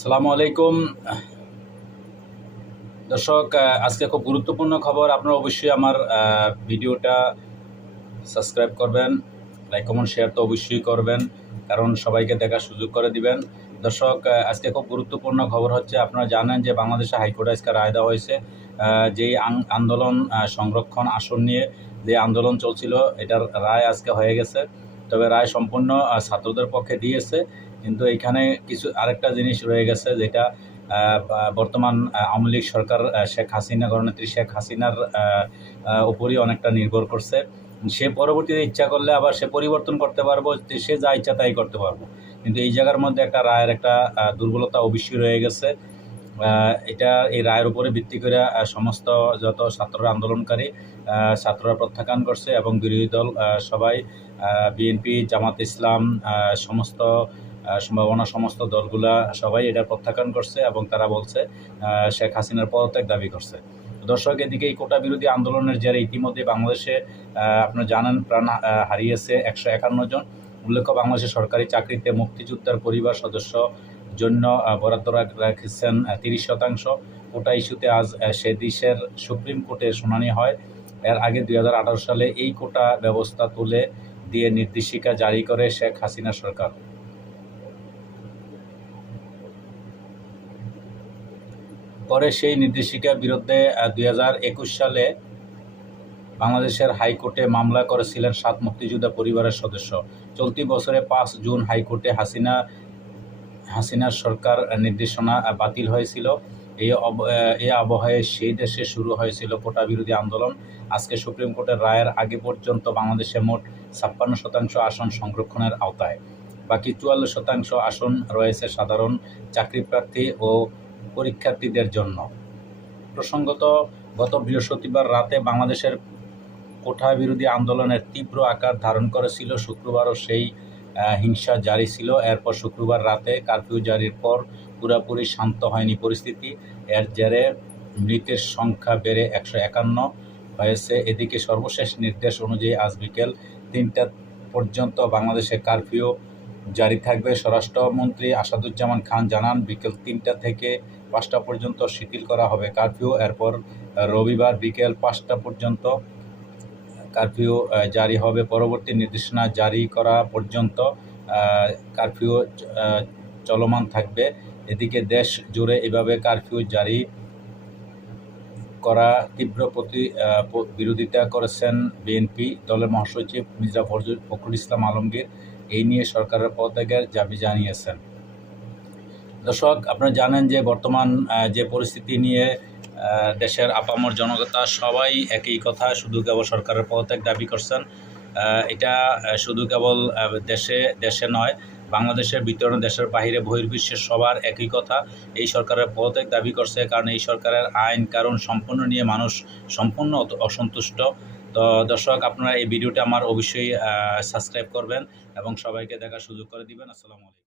সালামু আলাইকুম। দর্শক আজকে খুব গুরুত্বপূর্ণ খবর। আপনারা অবশ্যই আমার ভিডিওটা সাবস্ক্রাইব করবেন, লাইক, কমেন্ট, শেয়ার তো অবশ্যই করবেন, কারণ সবাইকে দেখার সুযোগ করে দিবেন। দর্শক আজকে খুব গুরুত্বপূর্ণ খবর হচ্ছে, আপনারা জানেন যে বাংলাদেশে হাইকোর্টে আজকে রায় দেওয়া হয়েছে যেই আন্দোলন সংরক্ষণ আসন নিয়ে যে আন্দোলন চলছিল, এটার রায় আজকে হয়ে গেছে। তবে রায় সম্পূর্ণ ছাত্রদের পক্ষে দিয়েছে। কিন্তু এখানে কিছু, আরেকটা জিনিস রয়ে গেছে যেটা বর্তমান আওয়ামী লীগ সরকার শেখ হাসিনা, গণনেত্রী শেখ হাসিনার উপরই অনেকটা নির্ভর করছে। সে পরবর্তীতে ইচ্ছা করলে আবার সে পরিবর্তন করতে পারব সে যা ইচ্ছা তাই করতে পারব। কিন্তু এই জায়গার মধ্যে একটা রায়ের একটা দুর্বলতা অবশ্যই রয়ে গেছে। এটা এই রায়ের উপরে ভিত্তি করে সমস্ত যত ছাত্ররা আন্দোলনকারী ছাত্ররা প্রত্যাখ্যান করছে এবং বিরোধী দল সবাই বিএনপি, জামাত ইসলাম সমস্ত সম্ভাবনা সমস্ত দলগুলা সবাই এটা প্রত্যাখ্যান করছে এবং তারা বলছে শেখ হাসিনার পদত্যাগ দাবি করছে। দর্শক, এদিকে এই কোটা বিরোধী আন্দোলনের জেরে ইতিমধ্যে বাংলাদেশে আপনারা জানেন, প্রাণ হারিয়েছে একশো একান্ন জন। উল্লেখ্য, বাংলাদেশের সরকারি চাকরিতে মুক্তিযোদ্ধার পরিবার সদস্য জন্য বরাদ্দ রাখ- রেখেছেন তিরিশ শতাংশ। কোটা ইস্যুতে আজ সে দেশের সুপ্রিম কোর্টে শুনানি হয়। এর আগে দুই সালে এই কোটা ব্যবস্থা তুলে দিয়ে নির্দেশিকা জারি করে শেখ হাসিনা সরকার। পরে সেই নির্দেশিকার বিরুদ্ধে দুই হাজার একুশ সালে বাংলাদেশের হাইকোর্টে মামলা করেছিলেন সাত মুক্তিযোদ্ধা পরিবারের সদস্য। চলতি বছরে পাঁচ জুন হাইকোর্টে হাসিনা হাসিনার সরকার নির্দেশনা বাতিল হয়েছিল। এই এই আবহাওয়ায় সেই দেশে শুরু হয়েছিল কোটা বিরোধী আন্দোলন। আজকে সুপ্রিম কোর্টের রায়ের আগে পর্যন্ত বাংলাদেশে মোট ছাপ্পান্ন শতাংশ আসন সংরক্ষণের আওতায়। বাকি চুয়াল্লিশ শতাংশ আসন রয়েছে সাধারণ চাকরি প্রার্থী ও পরীক্ষার্থীদের জন্য। প্রসঙ্গত, গত বৃহস্পতিবার রাতে বাংলাদেশের কোঠা বিরোধী আন্দোলনের তীব্র আকার ধারণ করেছিল শুক্রবারও সেই হিংসা জারি ছিল। এরপর শুক্রবার রাতে কারফিউ জারির পর পুরোপুরি শান্ত হয়নি পরিস্থিতি। এর জেরে মৃতের সংখ্যা বেড়ে একশো একান্ন হয়েছে। এদিকে সর্বশেষ নির্দেশ অনুযায়ী আজ বিকেল তিনটা পর্যন্ত বাংলাদেশে কারফিউ জারি থাকবে। স্বরাষ্ট্রমন্ত্রী আসাদুজ্জামান খান জানান, বিকেল তিনটা থেকে পাঁচটা পর্যন্ত শিথিল করা হবে কারফিউ। এরপর রবিবার বিকেল পাঁচটা পর্যন্ত কারফিউ জারি হবে। পরবর্তী নির্দেশনা জারি করা পর্যন্ত কারফিউ চলমান থাকবে। এদিকে দেশ জুড়ে এভাবে কারফিউ জারি করা তীব্র প্রতি বিরোধিতা করেছেন বিএনপি দলের মহাসচিব মির্জা ফখরুল ইসলাম আলমগীর। এই নিয়ে সরকারের পদত্যাগের দাবি জানিয়েছেন। দর্শক, আপনারা জানেন যে বর্তমান যে পরিস্থিতি নিয়ে দেশের আপামর জনতা সবাই একই কথা, শুধু কেবল সরকারের পদত্যাগ দাবি করছেন। এটা শুধু কেবল দেশে দেশে নয়, বাংলাদেশের বিতরণ দেশের বাইরে বহির্বিশ্বের সবার একই কথা। এই সরকারের পদত্যাগ দাবি করছে কারণ এই সরকারের আইন, কারণ সম্পূর্ণ নিয়ে মানুষ সম্পূর্ণ অসন্তুষ্ট। তো দর্শক, আপনারা এই ভিডিওটা আমার অবশ্যই সাবস্ক্রাইব করবেন এবং সবাইকে দেখার সুযোগ করে দিবেন। আসসালামু আলাইকুম।